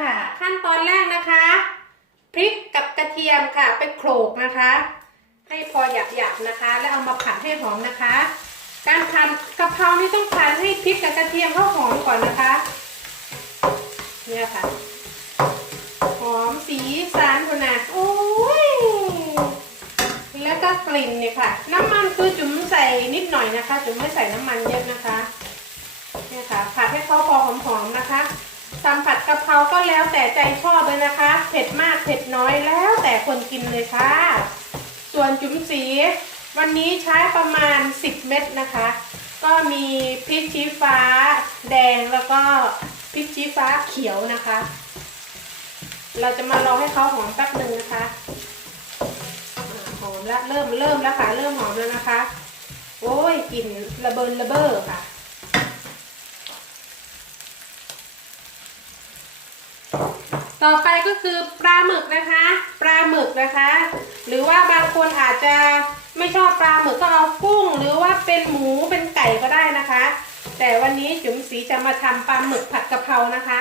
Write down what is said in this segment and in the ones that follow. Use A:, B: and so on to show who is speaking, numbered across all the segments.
A: ค่ะ ขั้นตอนแรกนะคะพริกกับกระเทียมค่ะไปโขลกนะคะ ให้พอหยาบๆนะคะ แล้วเอามาผัดให้หอมนะคะ การผัดกะเพรานี่ต้องผัดให้พริกกับกระเทียมเขาหอมก่อนนะคะเนี่ยค่ะหอมสีสันคุณนะโอ้ยแล้วก็กลิ่นเนี่ยค่ะ น้ำมันคือจุ๋มใส่นิดหน่อยนะคะ จุ๋มไม่ใส่น้ำมันเยอะนะคะเนี่ยค่ะผัดให้เขาพอหอมๆนะคะ ตำผัดกะเพราก็แล้วแต่ใจชอบเลยนะคะ เผ็ดมากเผ็ดน้อยแล้วแต่คนกินเลยค่ะ ส่วนจุ๋มสี วันนี้ใช้ประมาณ 10 เม็ดนะคะ ก็มีพริกชี้ฟ้า แดงแล้วก็พริกชี้ฟ้าเขียวนะคะ เราจะมารอให้เขาหอมแป๊บหนึ่งนะคะหอมแล้วเริ่มเริ่มแล้วค่ะเริ่มหอมแล้วนะคะ โอ้ยกลิ่นระเบินระเบ้อค่ะ ต่อไปก็คือปลาหมึกนะคะ ปลาหมึกนะคะ หรือว่าบางคนอาจจะไม่ชอบปลาหมึกก็เอากุ้ง หรือว่าเป็นหมูเป็นไก่ก็ได้นะคะ แต่วันนี้จุ๋มสีจะมาทำปลาหมึกผัดกะเพรานะคะ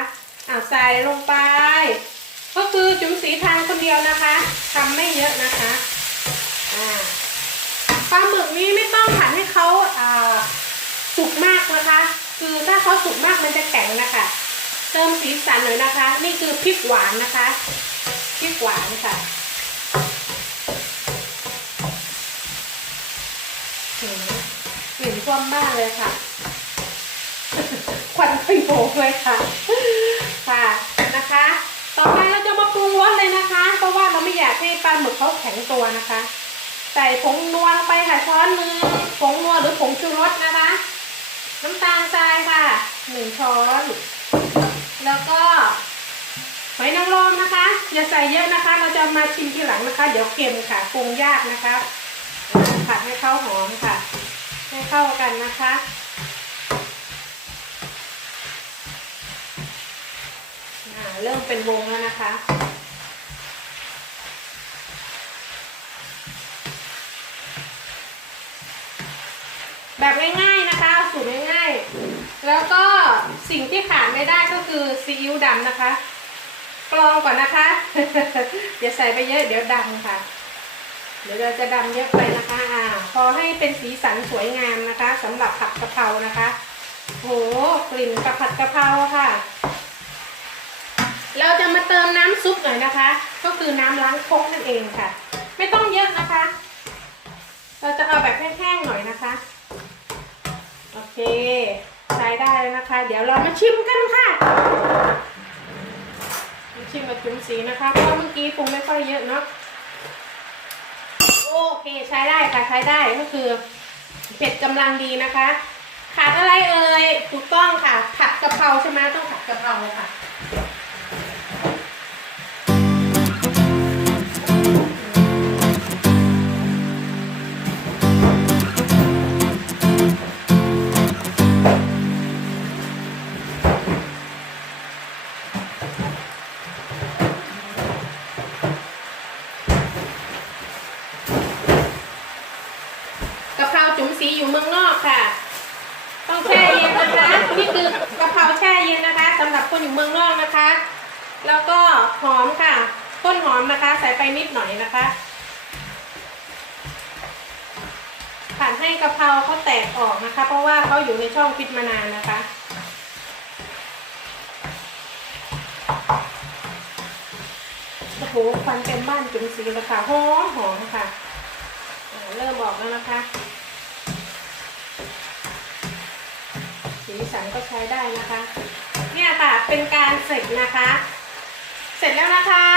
A: อ่าใส่ลงไป ก็คือจุ๋มสีทานคนเดียวนะคะทำไม่เยอะนะคะอ่าปลาหมึกนี้ไม่ต้องผัดให้เขาอ่าสุกมากนะคะ คือถ้าเขาสุกมากมันจะแข็งนะคะ เติมสีสันหน่อยนะคะ นี่คือพริกหวานนะคะพริกหวานค่ะหือกลิ่นท่วมบ้านเลยค่ะ ควันขโมงเลยค่ะค่ะนะคะ ต่อไปเราจะมาปรุงรสเลยนะคะ เพราะว่าเราไม่อยากให้ปลาหมึกเขาแข็งตัวนะคะ ใส่ผงนัวลงไปค่ะช้อนหนึงผงนัวหรือผงชูรสนะคะ น้ำตาลทรายค่ะหนึ่งช้อน แล้วก็หอยนางรมนะคะ อย่าใส่เยอะนะคะ เราจะมาชิมทีหลังนะคะ เดี๋ยวเค็มค่ะปรุงยากนะคะผัดให้เข้าหอมค่ะ ให้เข้ากันนะคะเริ่มเป็นวงแล้วนะคะ แบบง่ายๆนะคะสูตรง่ายๆ แล้วก็สิ่งที่ขาดไม่ได้ก็คือซีอิ๊วดำนะคะ กรองก่อนนะคะอย่าใส่ไปเยอะเดี๋ยวดำค่ะ เดี๋ยวเราจะดำเยอะไปนะคะอ่าพอให้เป็นสีสันสวยงามนะคะสำหรับผัดกะเพรานะคะ โหกลิ่นกระผัดกะเพราค่ะ เราจะมาเติมน้ำซุปหน่อยนะคะ ก็คือน้ำล้างคกนั่นเองค่ะ ไม่ต้องเยอะนะคะ เราจะเอาแบบแห้งๆหน่อยนะคะ โอเค ได้แล้วนะคะ เดี๋ยวเรามาชิมกันค่ะมาชิมกับจุ๋มสีนะคะเพราะเมื่อกี้ปรุงไม่ค่อยเยอะเนาะโอเคใช้ได้ค่ะใช้ได้ก็คือเผ็ดกำลังดีนะคะ ขาดอะไรเอ่ยถูกต้องค่ะผัดกะเพราใช่ไหมต้องผัดกะเพราค่ะ แล้วก็หอมค่ะ ต้นหอมนะคะ ใส่ไปนิดหน่อยนะคะผัดให้กะเพราเขาแตกออกนะคะ เพราะว่าเขาอยู่ในช่องฟิตมานานนะคะ โอ้โหควันเต็มบ้านจุ๋มสีเลยค่ะหอมหอมค่ะ เริ่มบอกแล้วนะคะ สีสันก็ใช้ได้นะคะ เนี่ยค่ะเป็นการเสร็จนะคะ สร็จแล้วนะคะ